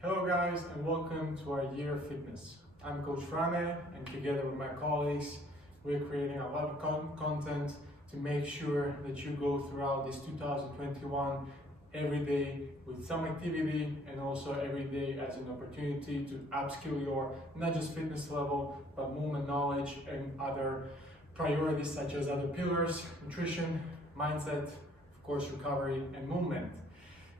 Hello guys and welcome to our Year of Fitness. I'm Coach Frane and together with my colleagues we're creating a lot of content to make sure that you go throughout this 2021 every day with some activity and also every day as an opportunity to upskill your not just fitness level but movement knowledge and other priorities such as other pillars, nutrition, mindset, of course recovery and movement.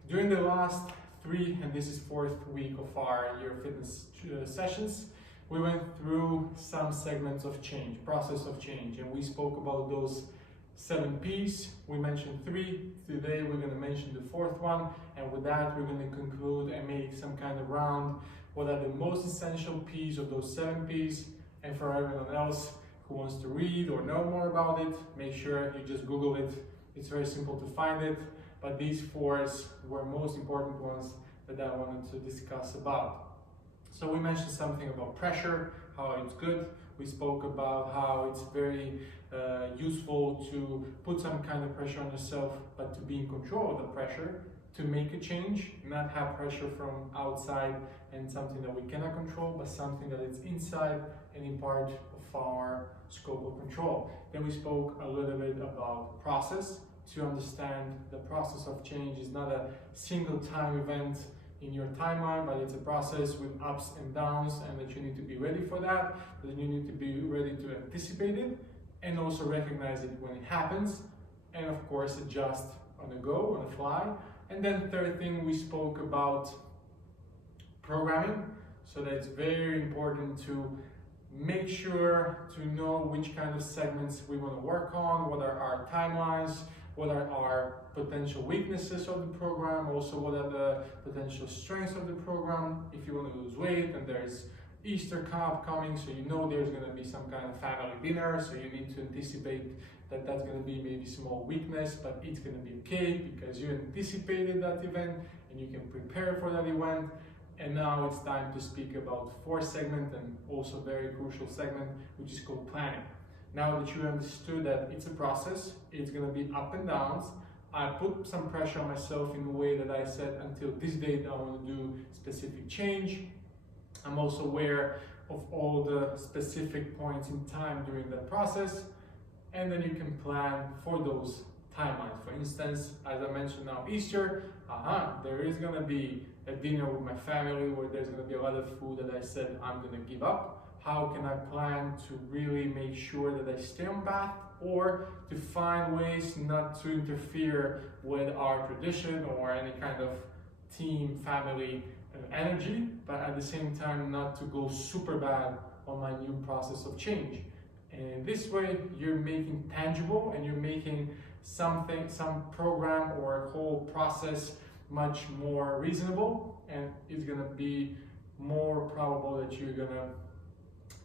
During the last and this is fourth week of our Year Fitness sessions, we went through some segments of change, process of change, and we spoke about those 7 P's. We mentioned 3. Today we're going to mention the 4th one, and with that we're going to conclude and make some kind of round. What are the most essential P's of those 7 P's? And for everyone else who wants to read or know more about it, make sure you just Google it. It's very simple to find it. But these 4 were most important ones that I wanted to discuss about. So we mentioned something about pressure, how it's good. We spoke about how it's very useful to put some kind of pressure on yourself, but to be in control of the pressure, to make a change, not have pressure from outside and something that we cannot control, but something that is inside and in part of our scope of control. Then we spoke a little bit about process, to understand the process of change is not a single time event in your timeline, but it's a process with ups and downs, and that you need to be ready for that, that you need to be ready to anticipate it and also recognize it when it happens, and of course adjust on the go, on the fly. And then third thing, we spoke about programming, so that it's very important to make sure to know which kind of segments we want to work on, what are our timelines, what are our potential weaknesses of the program, also what are the potential strengths of the program. If you want to lose weight and there's Easter coming, so you know there's going to be some kind of family dinner, so you need to anticipate that that's going to be maybe small weakness, but it's going to be okay because you anticipated that event and you can prepare for that event. And now it's time to speak about 4th segment and also very crucial segment, which is called planning. Now that you understood that it's a process, it's going to be up and downs. I put some pressure on myself in a way that I said until this date I want to do specific change. I'm also aware of all the specific points in time during that process, and then you can plan for those timelines. For instance, as I mentioned now, Easter, there is going to be a dinner with my family where there's going to be a lot of food that I said I'm going to give up. How can I plan to really make sure that I stay on path, or to find ways not to interfere with our tradition or any kind of team, family energy, but at the same time not to go super bad on my new process of change. And this way you're making tangible and you're making some program or a whole process much more reasonable, and it's going to be more probable that you're going to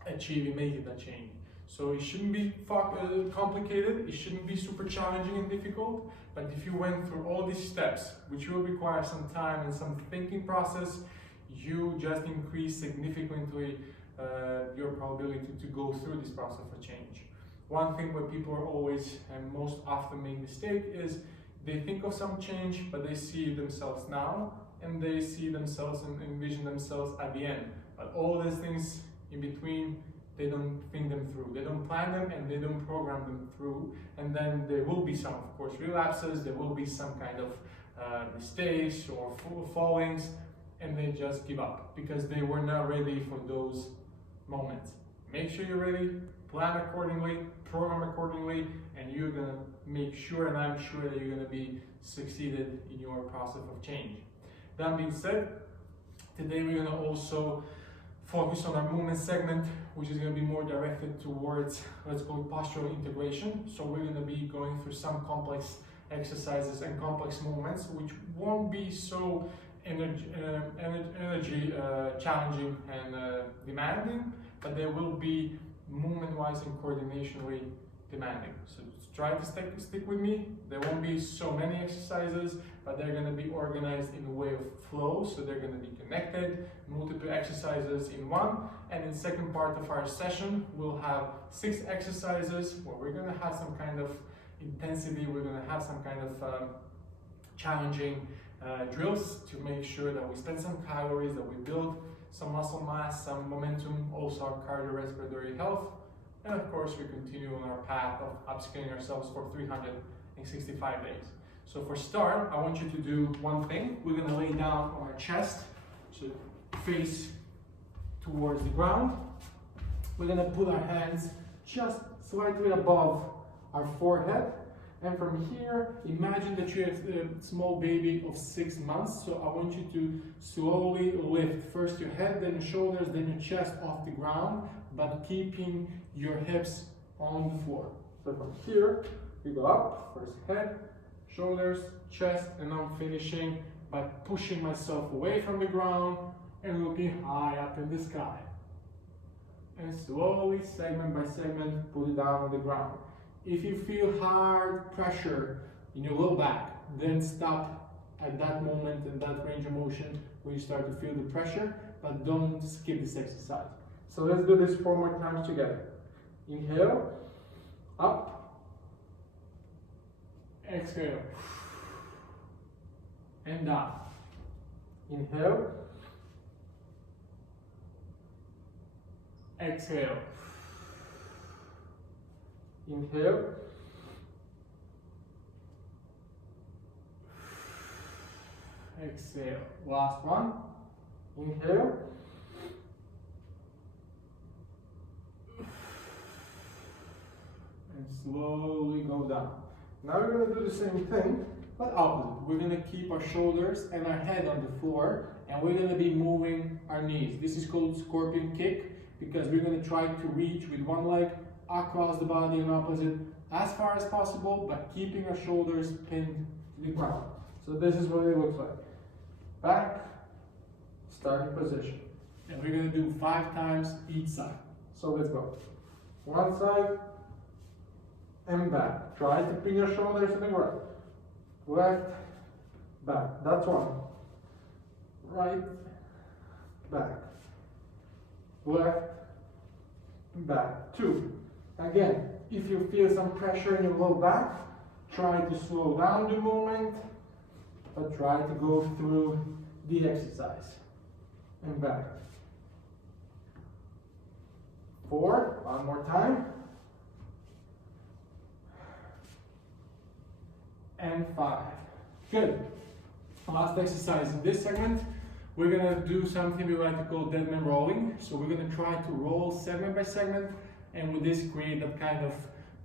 achieve and make that change. So it shouldn't be complicated, it shouldn't be super challenging and difficult, but if you went through all these steps, which will require some time and some thinking process, you just increase significantly your probability to go through this process of change. One thing where people are always and most often make mistake is they think of some change, but they see themselves now, and they see themselves and envision themselves at the end. But all these things in between, they don't think them through. They don't plan them and they don't program them through. And then there will be some, of course, relapses, there will be some kind of mistakes or fallings, and they just give up because they were not ready for those moments. Make sure you're ready, plan accordingly, program accordingly, and you're gonna make sure, and I'm sure that you're gonna be succeeded in your process of change. That being said, today we're gonna also focus on our movement segment, which is going to be more directed towards, let's call it, postural integration. So we're going to be going through some complex exercises and complex movements, which won't be so energy challenging and demanding, but they will be movement-wise and coordinationally demanding. So try to stick with me. There won't be so many exercises, but they're going to be organized in a way of flow, so they're going to be connected, multiple exercises in one. And in the second part of our session, we'll have 6 exercises where we're going to have some kind of intensity, we're going to have some kind of challenging drills to make sure that we spend some calories, that we build some muscle mass, some momentum, also our cardiorespiratory health. And of course, we continue on our path of upskilling ourselves for 365 days. So for start, I want you to do one thing. We're gonna lay down on our chest, so face towards the ground. We're gonna put our hands just slightly above our forehead. And from here, imagine that you have a small baby of 6 months. So I want you to slowly lift first your head, then your shoulders, then your chest off the ground, but keeping your hips on the floor. So from here, we go up, first head, shoulders, chest, and I'm finishing by pushing myself away from the ground and looking high up in the sky. And slowly, segment by segment, put it down on the ground. If you feel hard pressure in your low back, then stop at that moment in that range of motion where you start to feel the pressure, but don't skip this exercise. So let's do this 4 more times together. Inhale, up, exhale, and down. Inhale, exhale. Inhale, exhale. Last one. Inhale, and slowly go down. Now we're going to do the same thing, but opposite. We're going to keep our shoulders and our head on the floor, and we're going to be moving our knees. This is called scorpion kick, because we're going to try to reach with one leg across the body and opposite as far as possible, but keeping our shoulders pinned to the ground. So this is what it looks like. Back, starting position. And we're going to do 5 times each side. So let's go. One side and back. Try to pin your shoulders to the ground. Left, back. That's one. Right, back. Left, back. 2. Again, if you feel some pressure in your low back, try to slow down the movement, but try to go through the exercise. And back. 4, one more time. And 5. Good. Last exercise in this segment, we're gonna do something we like to call dead man rolling. So we're gonna try to roll segment by segment, and with this create that kind of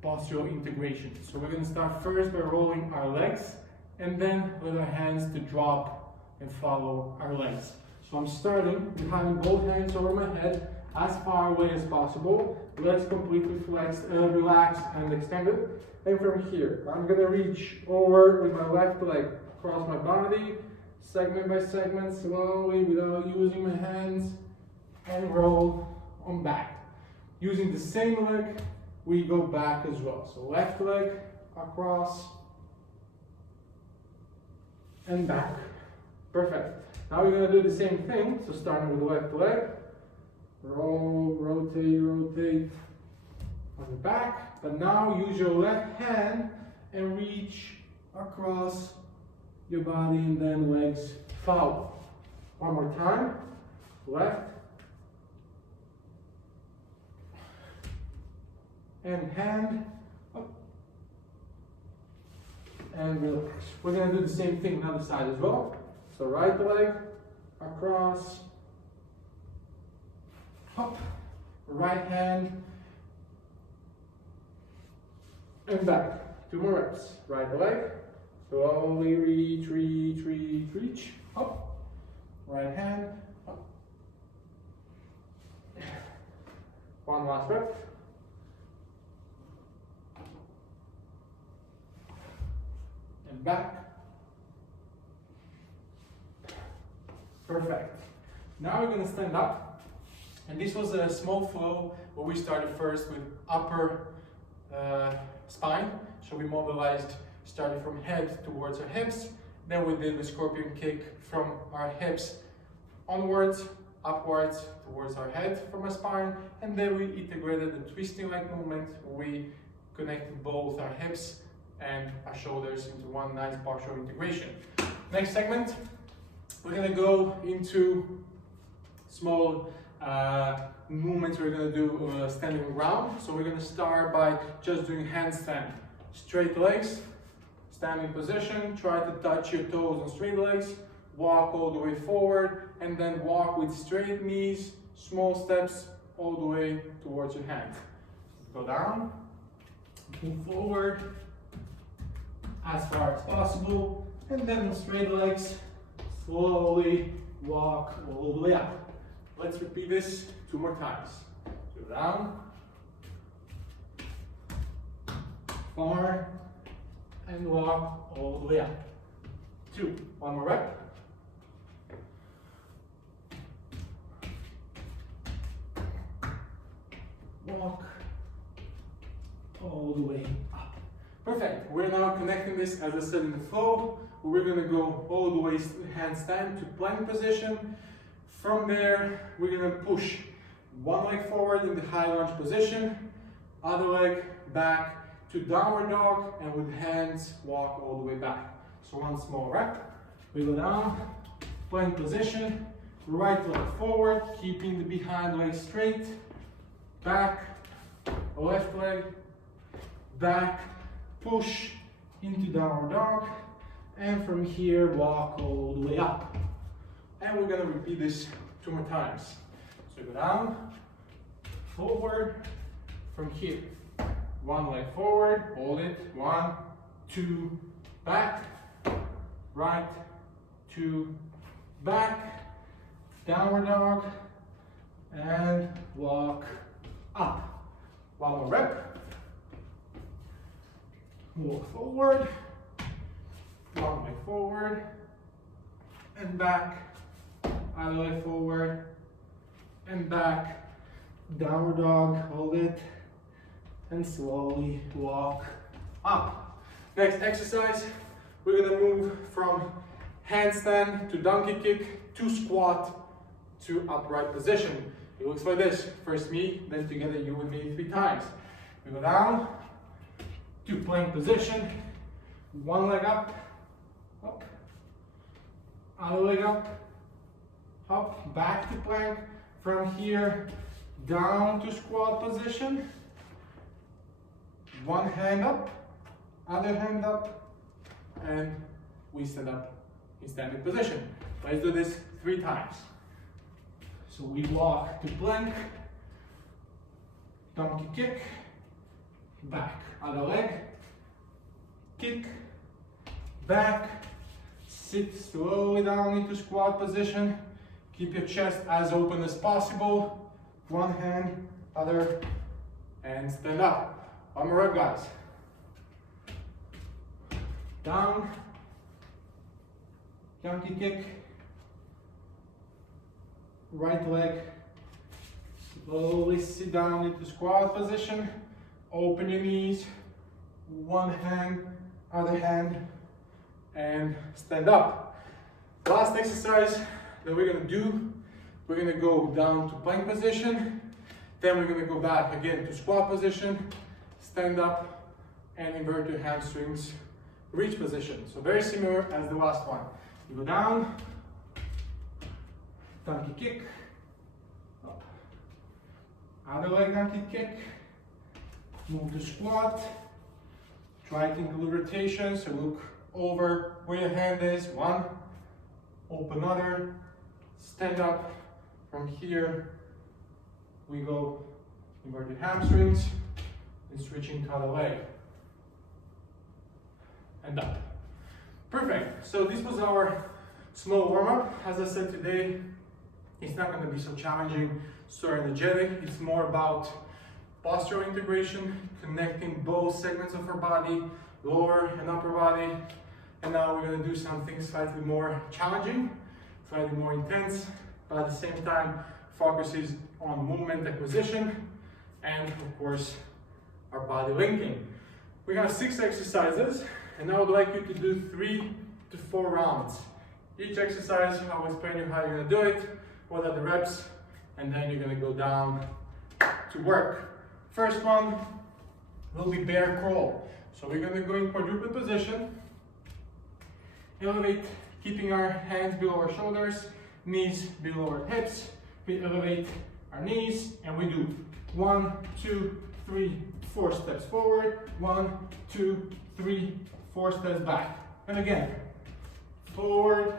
postural integration. So we're gonna start first by rolling our legs, and then with our hands to drop and follow our legs. So I'm starting with having both hands over my head as far away as possible. Legs completely relaxed and extended. And from here, I'm gonna reach over with my left leg across my body, segment by segment, slowly without using my hands, and roll on back. Using the same leg, we go back as well. So left leg across and back. Perfect. Now we're gonna do the same thing. So starting with the left leg, roll, rotate, rotate on the back. But now use your left hand and reach across your body, and then legs follow. One more time. Left. And hand up. And relax. We're going to do the same thing on the other side as well. So right leg across, up, right hand, and back. 2 more reps. Right leg, slowly reach, reach, reach, reach, up. Right hand, up. One last rep. And back. Perfect. Now we're going to stand up, and this was a small flow where we started first with upper spine. So we mobilized, starting from head towards our hips. Then we did the scorpion kick from our hips onwards, upwards towards our head from our spine, and then we integrated the twisting leg movement. We connected both our hips and our shoulders into one nice partial integration. Next segment, we're gonna go into small movements. We're gonna do standing around. So we're gonna start by just doing handstand. Straight legs, standing position, try to touch your toes on straight legs, walk all the way forward, and then walk with straight knees, small steps all the way towards your hand. Go down, move forward as far as possible, and then on straight legs, slowly walk all the way up. Let's repeat this 2 more times. Go down, forward, and walk all the way up. 2, 1 more rep. Walk all the way up. Perfect. We're now connecting this, as I said, in the flow. We're going to go all the way handstand to plank position. From there, we're going to push one leg forward in the high lunge position, other leg back to downward dog, and with hands walk all the way back. So 1 small rep. We go down, plank position, right leg forward, keeping the behind leg straight, back, left leg, back, push into downward dog, and from here walk all the way up. And we're gonna repeat this 2 more times. So go down, forward, from here. 1 leg forward, hold it, 1, 2, back, right, 2, back, downward dog, and walk up. 1 more rep. Walk forward, 1 leg forward, and back, other leg forward, and back, downward dog, hold it, and slowly walk up. Next exercise, we're gonna move from handstand to donkey kick to squat to upright position. It looks like this. First me, then together you and me 3 times. We go down to plank position, 1 leg up, up, other leg up, back to plank. From here, down to squat position, 1 hand up, other hand up, and we stand up in standing position. Let's do this 3 times. So we walk to plank, donkey kick, back, other leg, kick, back, sit slowly down into squat position, keep your chest as open as possible, 1 hand, other, and stand up. 1 more rep, guys. Down, donkey kick, right leg, slowly sit down into squat position, open your knees, 1 hand, other hand, and stand up. Last exercise that we're gonna do, we're gonna go down to plank position, then we're gonna go back again to squat position, stand up, and invert your hamstrings, reach position. So very similar as the last one. You go down, donkey kick, up. Other leg donkey kick, move to squat, try to include rotation, so look over where your hand is, 1, open other, stand up. From here, we go inverted hamstrings, and switching to other leg, and up. Perfect, so this was our small warm-up. As I said today, it's not going to be so challenging, so energetic. It's more about postural integration, connecting both segments of our body, lower and upper body. And now we're going to do something slightly more challenging, slightly more intense, but at the same time focuses on movement acquisition and of course our body linking. We have 6 exercises, and I would like you to do 3 to 4 rounds. Each exercise, I will explain you how you're going to do it, what are the reps, and then you're going to go down to work. First one will be bear crawl. So we're going to go in quadruped position, elevate, keeping our hands below our shoulders, knees below our hips. We elevate our knees and we do 1, 2, 3, 4 steps forward, 1, 2, 3, 4 steps back. And again, forward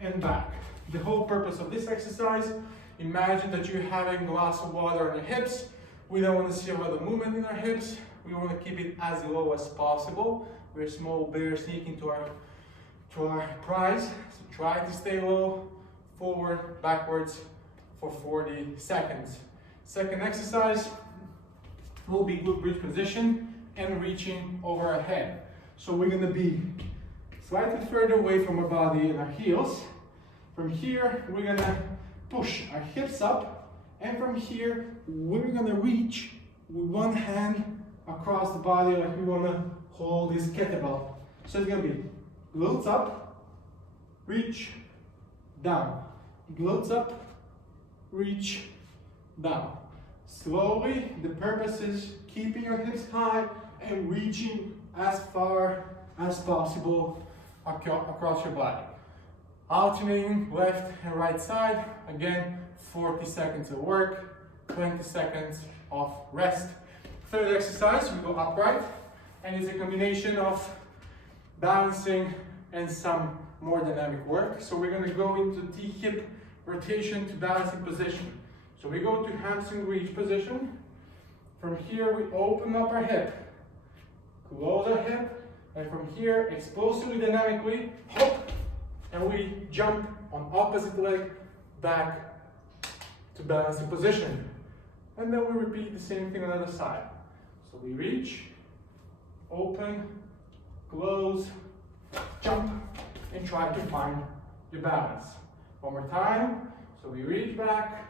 and back. The whole purpose of this exercise, imagine that you're having a glass of water on your hips. We don't want to see a lot of movement in our hips. We want to keep it as low as possible. We're small bears sneaking to our prize. So try to stay low, forward, backwards for 40 seconds. Second exercise will be glute bridge position and reaching over our head. So we're going to be slightly further away from our body and our heels. From here, we're going to push our hips up, and from here, we're going to reach with one hand across the body like we want to hold this kettlebell. So it's going to be glutes up, reach, down. Glutes up, reach, down. Slowly, the purpose is keeping your hips high and reaching as far as possible across your body. Alternating left and right side, again, 40 seconds of work, 20 seconds of rest. Third exercise, we go upright, and it's a combination of balancing and some more dynamic work. So we're going to go into T-hip rotation to balancing position. So we go to hamstring reach position. From here, we open up our hip, close our hip, and from here, explosively, dynamically, hop, and we jump on opposite leg back to balancing position. And then we repeat the same thing on the other side. So we reach, open, close, jump, and try to find your balance. One more time. So we reach back,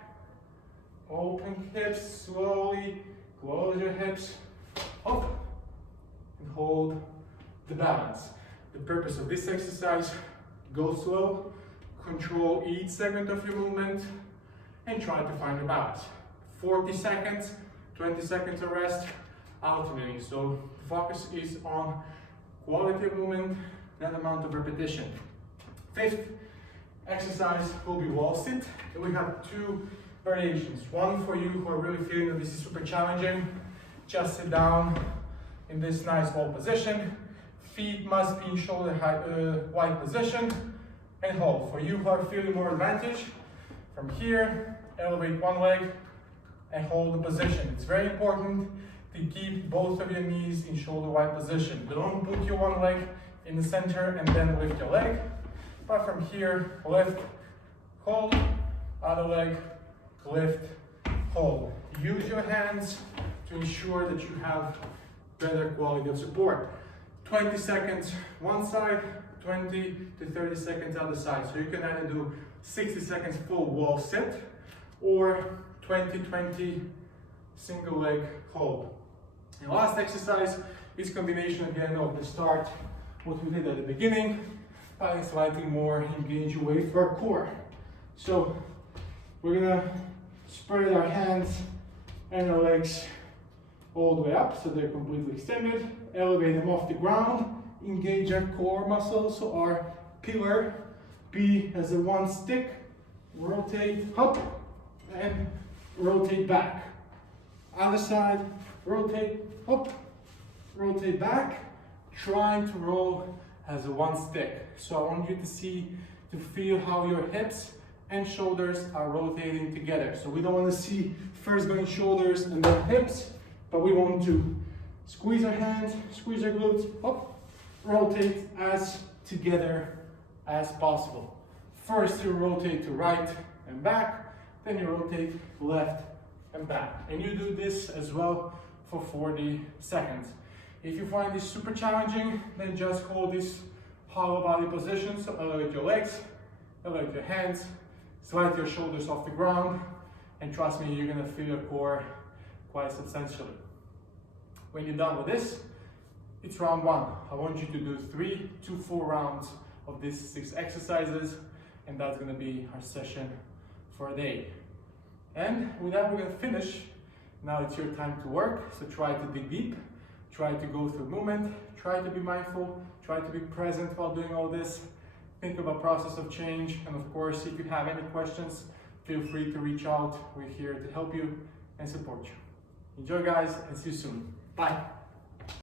open hips slowly, close your hips, up, and hold the balance. The purpose of this exercise, go slow, control each segment of your movement, and try to find your balance. 40 seconds, 20 seconds of rest, alternating. So the focus is on quality of movement, that amount of repetition. Fifth exercise will be wall sit. We have two variations. One for you who are really feeling that this is super challenging. Just sit down in this nice wall position. Feet must be in shoulder wide position and hold. For you who are feeling more advantage, from here, elevate one leg and hold the position. It's very important to keep both of your knees in shoulder wide position. Don't put your one leg in the center and then lift your leg. But from here, lift, hold, other leg, lift, hold. Use your hands to ensure that you have better quality of support. 20 seconds one side, 20 to 30 seconds other side. So you can either do 60 seconds full wall sit or 20-20 single leg hold. The last exercise is combination again of the start, what we did at the beginning, but slightly more engaged way for our core. So we're gonna spread our hands and our legs all the way up so they're completely extended, elevate them off the ground, engage our core muscles, so our pillar be as a one stick, rotate up and rotate back. Other side, rotate up, rotate back, trying to roll as a one stick. So I want you to feel how your hips and shoulders are rotating together. So we don't want to see first going shoulders and then hips, but we want to squeeze our hands, squeeze our glutes, up, rotate as together as possible. First you rotate to right and back, then you rotate left and back. And you do this as well for 40 seconds. If you find this super challenging, then just hold this hollow body position. So elevate your legs, elevate your hands, slide your shoulders off the ground, and trust me, you're gonna feel your core quite substantially. When you're done with this, it's round one. I want you to do 3 to 4 rounds of these 6 exercises, and that's gonna be our session for a day. And with that, we're gonna finish. Now it's your time to work, so try to dig deep, try to go through movement, try to be mindful, try Try to be present while doing all this. Think about process of change, and of course, if you have any questions, feel free to reach out. We're here to help you and support you. Enjoy, guys, and see you soon. Bye.